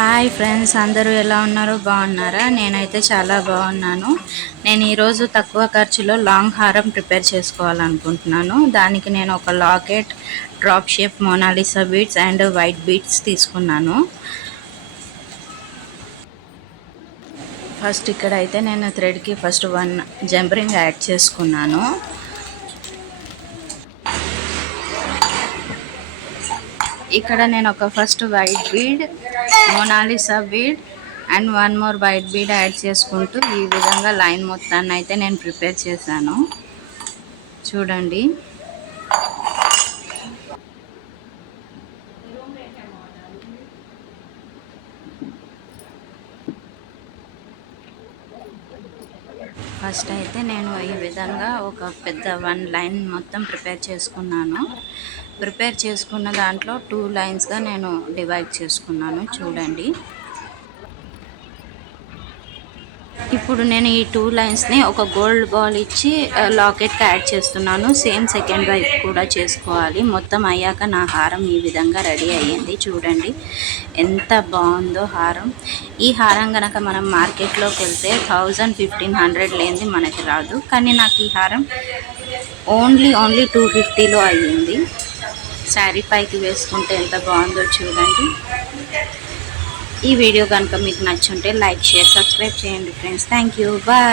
Hi friends అందరూ ఎలా ఉన్నారు? బాగున్నారా? నేనైతే చాలా బాగున్నాను. నేను ఈరోజు తక్కువ ఖర్చులో లాంగ్ హారం ప్రిపేర్ చేసుకోవాలనుకుంటున్నాను. దానికి నేను ఒక locket drop shape Mona Lisa beads and white beads తీసుకున్నాను. ఫస్ట్ ఇక్కడైతే నేను థ్రెడ్కి first one jump ring add చేసుకున్నాను. ఇక్కడ నేను ఒక first white bead Mona Lisa bead and one more white bead add చేసుకుంటూ ఈ విధంగా లైన్ మొత్తాన్ని అయితే నేను ప్రిపేర్ చేశాను. చూడండి. ఫస్ట్ అయితే నేను ఈ విధంగా ఒక పెద్ద వన్ లైన్ మొత్తం ప్రిపేర్ చేసుకున్నాను. ప్రిపేర్ చేసుకున్న దాంట్లో టూ లైన్స్గా నేను డివైడ్ చేసుకున్నాను. చూడండి. ఇప్పుడు నేను ఈ టూ లైన్స్ని ఒక గోల్డ్ బాల్ ఇచ్చి లాకెట్కి యాడ్ చేస్తున్నాను. సేమ్ సెకండ్ వైపు కూడా చేసుకోవాలి. మొత్తం అయ్యాక నా హారం ఈ విధంగా రెడీ అయ్యింది. చూడండి ఎంత బాగుందో హారం. ఈ హారం కనుక మనం మార్కెట్లోకి వెళ్తే థౌజండ్ ఫిఫ్టీన్ హండ్రెడ్ లేనిది మనకి రాదు. కానీ నాకు ఈ హారం ఓన్లీ ఓన్లీ టూ ఫిఫ్టీలో అయ్యింది. శారీ పైకి వేసుకుంటే ఎంత బాగుందో చూడండి. ఈ వీడియో కనుక మీకు నచ్చుంటే లైక్ షేర్ సబ్స్క్రైబ్ చేయండి ఫ్రెండ్స్. Thank you bye